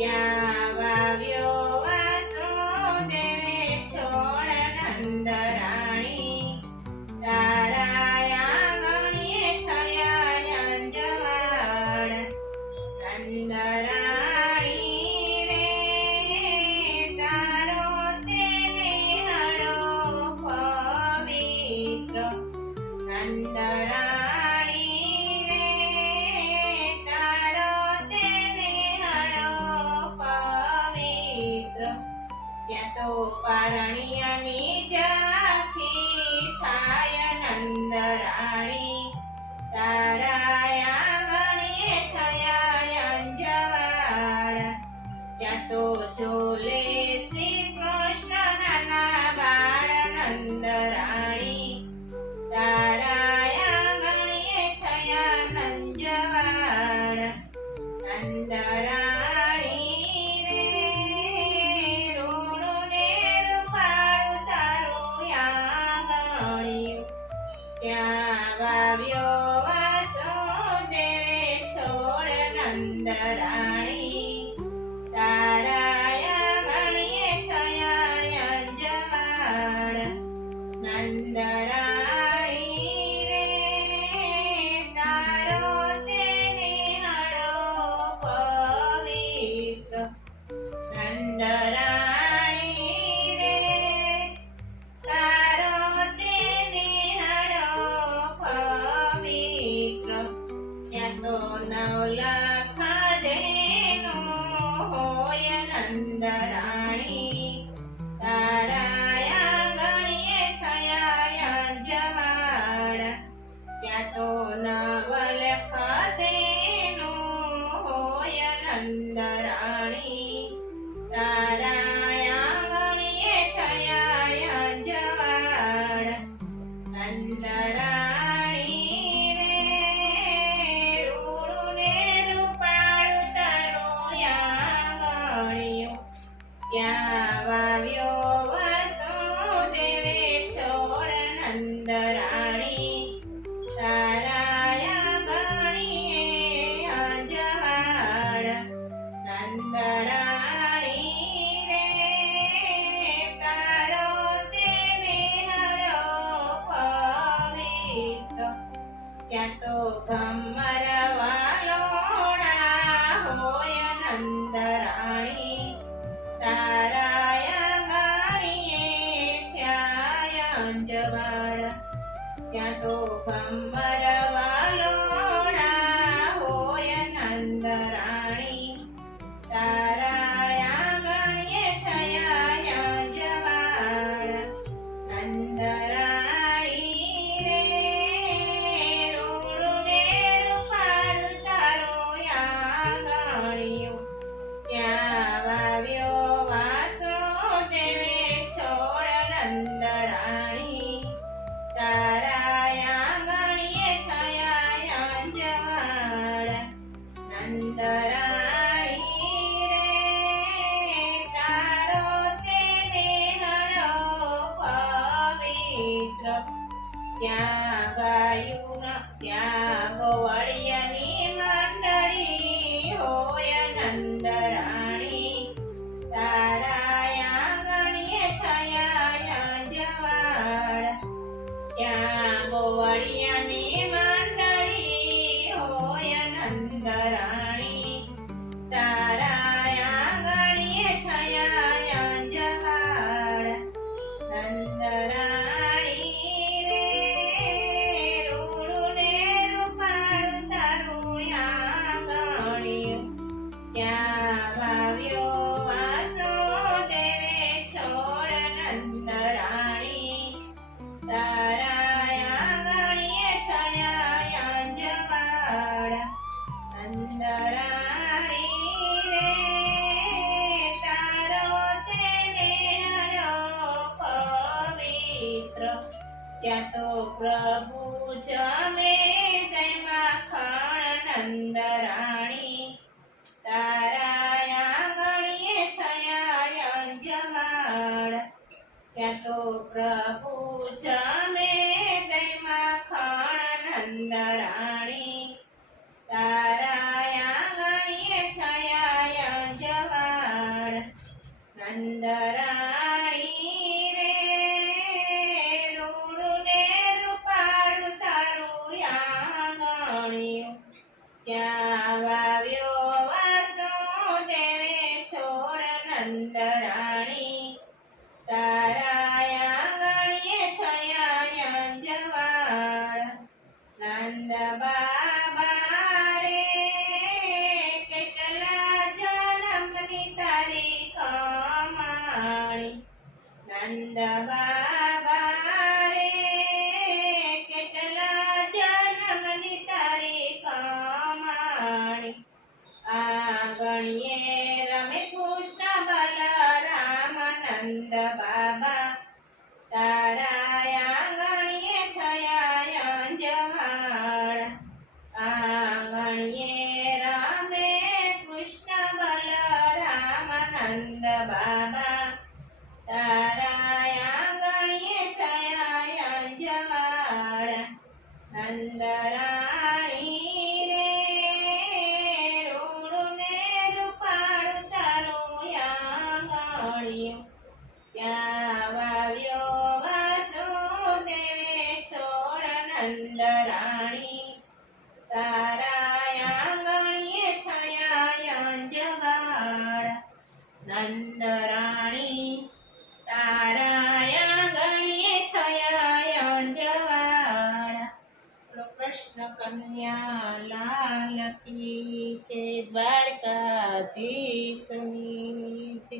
ત્યાં વાવ્યો વાસુદેવે છોડ નંદરાણી, તારા આંગણીએ થયા અંજવાળ. નંદરાણી રે તારો તેને હળો પવિત્ર, નંદરાણી રે તારો તેને હળો પવિત્ર. ત્યાં તો પારણિયાની ઝાંખી થાય નંદરાણી, તારા આંગણીએ થયા અંજવાળ. ત્યાં તો ઝોલે શ્રી કૃષ્ણ નાના બાળ નંદરાણી, તારા આંગણીએ થયા અંજવાળ. નંદરાણી રે રૂડું ને રૂપાળું તારું આંગણિયું, ત્યાં વાવ્યો વાસુદેવે છોડ નંદરાણી, તારા આંગણીએ થયા અંજવાળ. નંદરાણી રે તારો તેને હળો પવિત્ર, નંદરાણી રે તારો તેને હળો પવિત્ર. ત્યાં તો 9 લાખ દેનું હોય નંદરાણી, તારા આંગણીએ થયા અંજવાળ. ત્યાં તો 9 લાખ દેનું હોય નંદરાણી, તારા આંગણીએ થયા અંજવાળ. નંદરાણી રે રૂડું ને રૂપાળું તારું આંગણિયું, ત્યાં વાવ્યો વાસુદેવે છોડ નંદરાણી, તારા આંગણીએ અંજવાળ. નંદરાણી રે તારો તેને હળો પવિત્ર. ત્યાં તો ઘમર વાલોડા હોય નંદરાણી, તારા આંગણીએ થયા અંજવાળ. ત્યાં તો ઘમર વાલોડા હોય નંદરાણી, તારા આંગણીએ થયા અંજવાળ. નંદરાણી રે રૂડું ને રૂપાળું તારું આંગણિયું, ત્યાં વાવ્યો વાસુદેવે છોડ નંદરાણી, તારા ત્યાં ગાયું ત્યાં ગોવાળિયાની મંડળી હોય નંદ રાણી તારા આંગણીએ થયા જવાળ ત્યાં ગોવાળિયાની મંડળી હોય નંદ રાણી તારા આંગણીએ થયા જવાળ નંદ રાણી રે રૂડું ને રૂપાળું તારું આંગણિયું ત્યાં વાવ્યો વાસુદેવે છોડ નંદ રાણી તારા આંગણીએ થયા જવાળ નંદ રાણી રે તારો તેને હળો પવિત્ર ત્યાં તો પ્રભુ જમે તેમાં ખણ નંદ રાણી તારા આંગણીએ થયા જમાળ ત્યાં તો પ્રભુ જમે તેમાં ખણ નંદ રાણી તારા આંગણીએ થયા જવાળ નંદ રાણી રે રૂડું ને રૂપાળું તારું આંગણિયું ત્યાં વાવ્યો વાસુદેવે છોડ નંદ રાણી તારા આંગણીએ થયા જવાળ નંદ બાબા રે કેટલા જન્મની તારી કમાણી નંદ બાબા રે કેટલા જન્મની તારી કમાણી આંગણીએ રમે કૃષ્ણ બલરામ નંદ બાબા તારા આંગણીએ થયા જવાળ આંગણીએ રમે કૃષ્ણ બલરામ નંદ બાબા તારા આંગણીએ થયા જવાળ નંદ રાણી રે રૂડું ને રૂપાળું તારું આંગણિયું ત્યાં વાવ્યો વાસુદેવે છોડ નંદ રાણી તારા આંગણીએ થયા જવાળ નંદ રાણી તારા આંગણીએ થયા જવાળ કૃષ્ણ કન્યા લાલ કી જય દ્વારકાધીશની જય